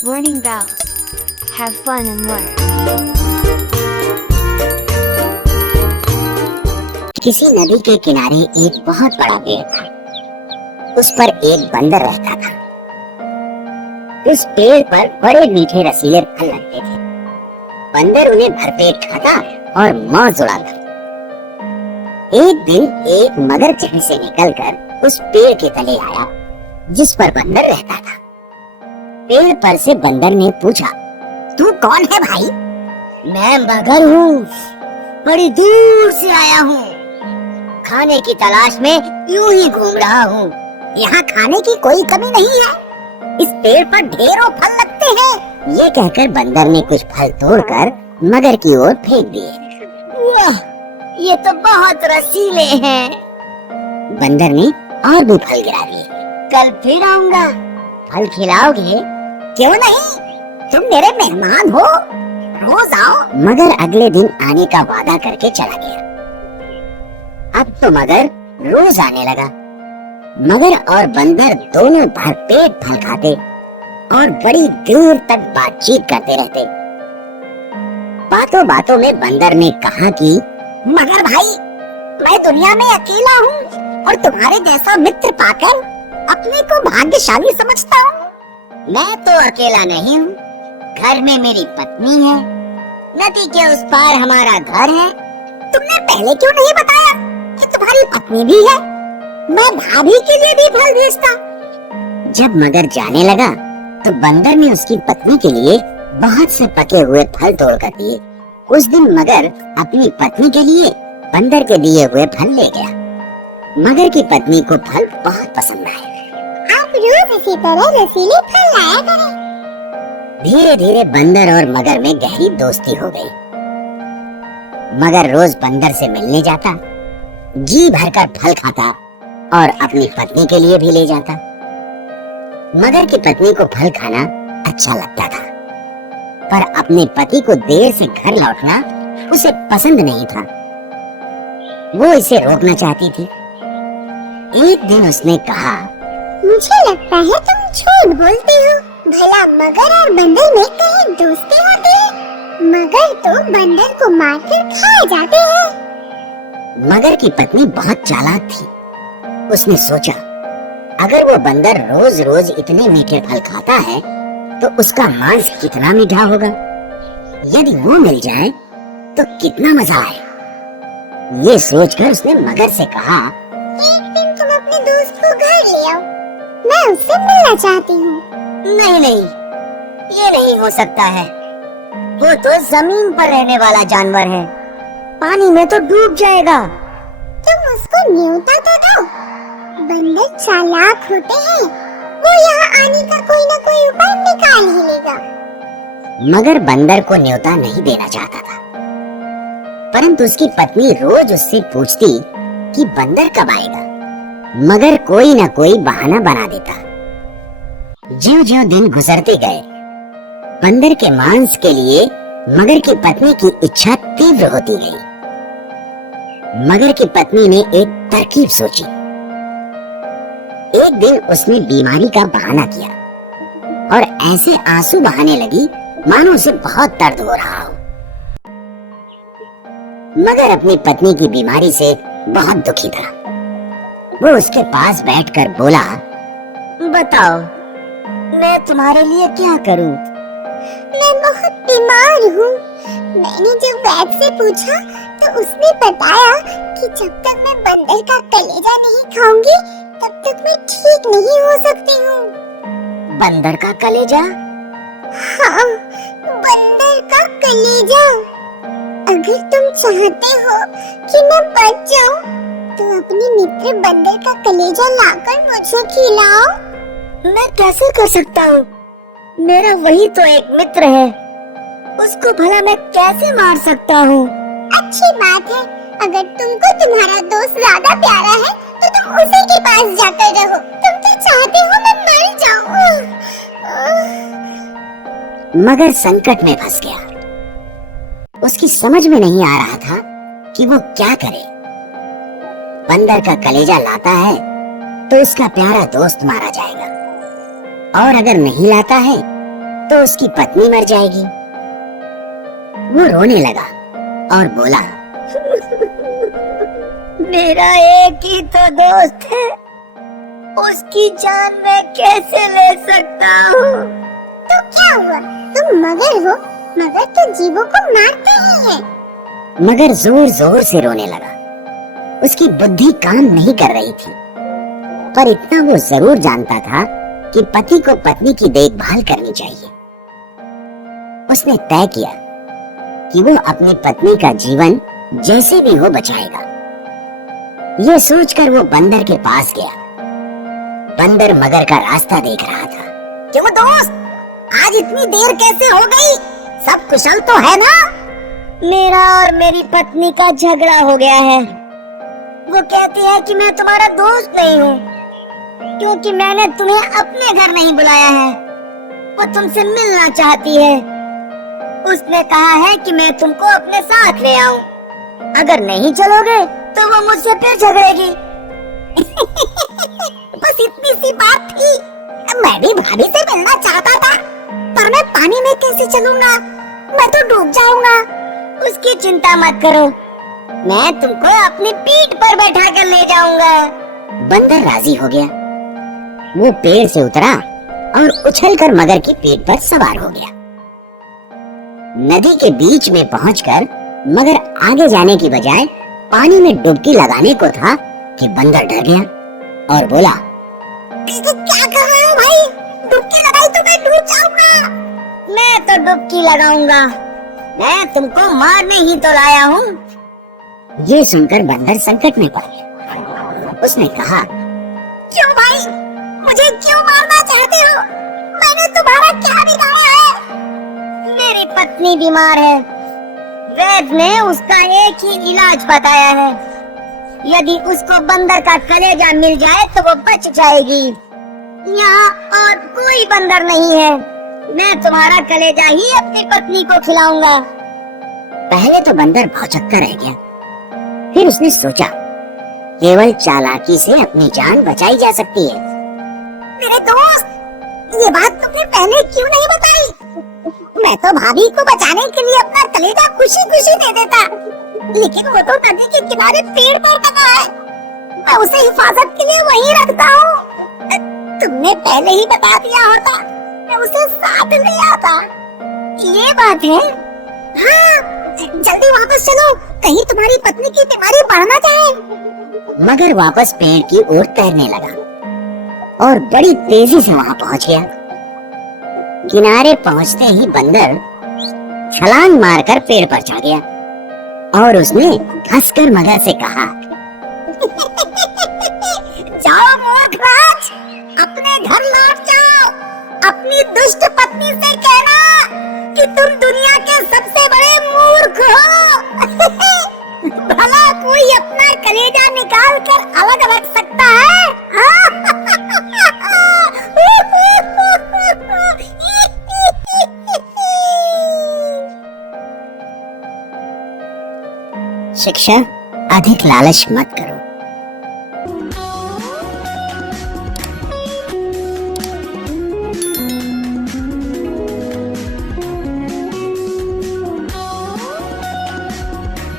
Warning bells. Have fun and learn. किसी नदी के किनारे एक बहुत बड़ा पेड़ था। उस पर एक बंदर रहता था। उस पेड़ पर बड़े मीठे रसीले फल लगते थे। बंदर उन्हें भरपेट खाता और मौज उड़ाता। एक दिन एक मगर जंगल से निकलकर उस पेड़ के तले आया जिस पर बंदर रहता था। पेड़ पर से बंदर ने पूछा, तू कौन है भाई? मैं मगर हूँ, बड़ी दूर से आया हूँ। खाने की तलाश में यूं ही घूम रहा हूँ। यहाँ खाने की कोई कमी नहीं है। इस पेड़ पर ढेरों फल लगते हैं। ये कहकर बंदर ने कुछ फल तोड़कर मगर की ओर फेंक दिए। वाह, ये तो बहुत रसीले हैं। बंदर ने और भी फल गिरा दिए। कल फिर आऊंगा, फल खिलाओगे? क्यों नहीं, तुम मेरे मेहमान हो, रोज आओ। मगर अगले दिन आने का वादा करके चला गया। अब तो मगर रोज आने लगा। मगर और बंदर दोनों भरपेट फल खाते और बड़ी दूर तक बातचीत करते रहते। बातों बातों में बंदर ने कहा कि मगर भाई, मैं दुनिया में अकेला हूँ और तुम्हारे जैसा मित्र पाकर अपने को भाग्यशाली समझता हूँ। मैं तो अकेला नहीं हूँ, घर में मेरी पत्नी है, नदी के उस पार हमारा घर है। तुमने पहले क्यों नहीं बताया कि तुम्हारी पत्नी भी है? मैं भाभी के लिए भी फल भेजता। जब मगर जाने लगा तो बंदर ने उसकी पत्नी के लिए बहुत से पके हुए फल तोड़ कर दिए। उस दिन मगर अपनी पत्नी के लिए बंदर के दिए हुए फल ले गया। मगर की पत्नी को फल बहुत पसंद आए। आप रोज इसी तरह रसीले फल लाया करें। धीरे धीरे बंदर और मगर में गहरी दोस्ती हो गई। मगर रोज बंदर से मिलने जाता, जी भरकर फल खाता और अपनी पत्नी के लिए भी ले जाता। मगर की पत्नी को फल खाना अच्छा लगता था, पर अपने पति को देर से घर लौटना उसे पसंद नहीं था। वो इसे रोकना चाहती थी। एक दिन उसने कहा, मुझे लगता है तुम झूठ बोलते हो। भला मगर और बंदर में कहीं दोस्ती होती है? मगर तो बंदर को मारकर खाए जाते हैं। मगर की पत्नी बहुत चालाक थी। उसने सोचा, अगर वो बंदर रोज रोज इतने मीठे फल खाता है तो उसका मांस कितना मीठा होगा। यदि वो मिल जाए तो कितना मजा आए। ये सोचकर उसने मगर से कहा, एक दिन तुम अपने दोस्त को घर ले आओ, मैं उससे मिलना चाहती हूँ। नहीं नहीं, ये नहीं हो सकता है। वो तो जमीन पर रहने वाला जानवर है, पानी में तो डूब जाएगा। तुम उसको न्योता तो दो। बंदर चालाक होते हैं, वो यहाँ आने का कोई न कोई उपाय निकाल ही लेगा। मगर बंदर को न्योता नहीं देना चाहता था, परंतु उसकी पत्नी रोज उससे पूछती कि बंदर कब आएगा। मगर कोई न कोई बहाना बना देता। ज्यों-ज्यों दिन गुजरते गए, बंदर के मांस के लिए मगर की पत्नी की इच्छा तीव्र होती गई। मगर की पत्नी ने एक तरकीब सोची। एक दिन उसने बीमारी का बहाना किया और ऐसे आंसू बहाने लगी मानो उसे बहुत दर्द हो रहा हो। मगर अपनी पत्नी की बीमारी से बहुत दुखी था। वो उसके पास बैठकर बोला, बताओ, मैं तुम्हारे लिए क्या करूं? मैं बहुत बीमार हूँ। मैंने जब वैद्य से पूछा तो उसने बताया कि जब तक मैं बंदर का कलेजा नहीं खाऊंगी तब तक मैं ठीक नहीं हो सकती हूँ। बंदर का कलेजा? हाँ, बंदर का कलेजा। अगर तुम चाहते हो कि मैं बच जाऊं तो अपने मित्र बंदर का कलेजा लाकर मुझे खिलाओ। मैं कैसे कर सकता हूँ? मेरा वही तो एक मित्र है, उसको भला मैं कैसे मार सकता हूँ? अच्छी बात है, अगर तुमको तुम्हारा दोस्त ज्यादा प्यारा है तो तुम उसी के पास जाकर रहो। तुम तो चाहते हो मैं मर जाऊँ। मगर संकट में फंस गया। उसकी समझ में नहीं आ रहा था कि वो क्या करे। बंदर का कलेजा लाता है तो उसका प्यारा दोस्त मारा जाएगा, और अगर नहीं लाता है तो उसकी पत्नी मर जाएगी। वो रोने लगा और बोला, मेरा एक ही तो दोस्त है, उसकी जान मैं कैसे ले सकता हूँ? तो क्या हुआ, तुम मगर हो, मगर तो जीवों को मारते ही है। मगर जोर जोर से रोने लगा। उसकी बुद्धि काम नहीं कर रही थी, पर इतना वो जरूर जानता था कि पति को पत्नी की देखभाल करनी चाहिए। उसने तय किया कि वो अपनी पत्नी का जीवन जैसे भी हो बचाएगा। ये सोचकर वो बंदर के पास गया। बंदर मगर का रास्ता देख रहा था। क्यों दोस्त, आज इतनी देर कैसे हो गई? सब कुशल तो है ना? मेरा और मेरी पत्नी का झगड़ा हो गया है। वो कहती है कि मैं तुम्हारा दोस्त नहीं हूँ, क्योंकि मैंने तुम्हें अपने घर नहीं बुलाया है। वो तुमसे मिलना चाहती है। उसने कहा है कि मैं तुमको अपने साथ ले आऊं। अगर नहीं चलोगे तो वो मुझसे फिर झगड़ेगी। बस इतनी सी बात थी। मैं भी भाभी से मिलना चाहता था, पर मैं पानी में कैसे चलूंगा? मैं तो डूब जाऊंगा। उसकी चिंता मत करो, मैं तुमको अपनी पीठ पर बैठा कर ले जाऊंगा। बंदर राजी हो गया। वो पेड़ से उतरा और उछलकर मगर की पीठ पर सवार हो गया। नदी के बीच में पहुंचकर मगर आगे जाने की बजाय पानी में डुबकी लगाने को था कि बंदर डर गया और बोला, क्या कर रहे हो भाई? डुबकी लगाई तो मैं डूब जाऊंगा। मैं तो डुबकी लगाऊंगा, मैं तुमको मारने ही तो लाया हूँ। ये सुनकर बंदर संकट में पड़ गया। उसने कहा, क्यों भाई, मुझे क्यों मारना चाहते हो? मैंने तुम्हारा क्या बिगाड़ा है? मेरी पत्नी बीमार है। वैद्य ने उसका एक ही इलाज बताया है। यदि उसको बंदर का कलेजा मिल जाए तो वो बच जाएगी। यहाँ और कोई बंदर नहीं है। मैं तुम्हारा कलेजा ही अपनी पत्नी को खिलाऊंगा। पहले तो बंदर भौचक्का रह गया, फिर उसने सोचा, केवल चालाकी से अपनी जान बचाई जा सकती है। मेरे दोस्त, ये बात तुमने पहले क्यों नहीं बताई? मैं तो भाभी को बचाने के लिए अपना कलेजा खुशी खुशी दे देता, लेकिन वो तो नदी के किनारे पेड़ पर बना है। मैं उसे हिफाजत के लिए वहीं रखता हूँ। तुमने पहले ही बता दिया होता, मैं उसे साथ ले आता। ये बात है? हाँ, जल्दी वापस चलो, कहीं तुम्हारी पत्नी की बीमारी बढ़ ना जाए। मगर वापस पेड़ की ओर तैरने लगा और बड़ी तेजी से वहां पहुंच गया। किनारे पहुंचते ही बंदर छलांग मारकर पेड़ पर चढ़ गया और उसने हंसकर मगर से कहा, जाओ मूर्खराज, अपने घर लौट जाओ। अपनी दुष्ट पत्नी से कहना कि तुम दुनिया के सबसे बड़े मूर्ख हो। भला कोई अपना कलेजा निकाल कर अलग रख सकता है? शिक्षा, अधिक लालच मत करो।